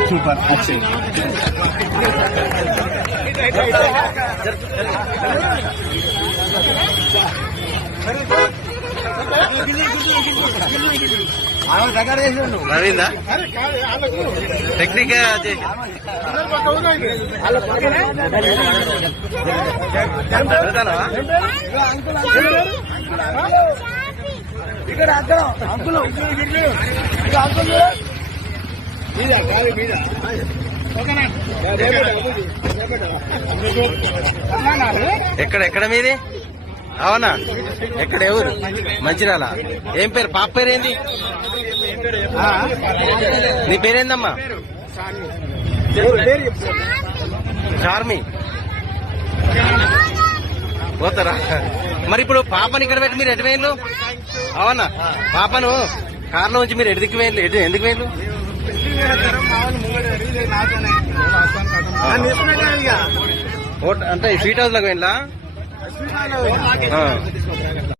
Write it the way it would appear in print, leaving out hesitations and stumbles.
super अच्छे నవీందా technique ఇక్కడ అక్కడ అంకులు అంకుల్ మీద మీద ఎక్కడ మీది అవునా ఎక్కడ ఎవరు మంచిర్యాల ఏం పేరు పాప పేరు ఏంది నీ పేరేందమ్మా చార్మి పోతారా మరి ఇప్పుడు పాపని ఇక్కడ పెట్టి మీరు ఎటు వేయండు అవునా పాపను కార్లో ఉంచి మీరు ఎటు దిక్కు వేయండి ఎటు ఎందుకు వేయండు అంటే స్వీట్ హౌస్ లోకి వెళ్ళా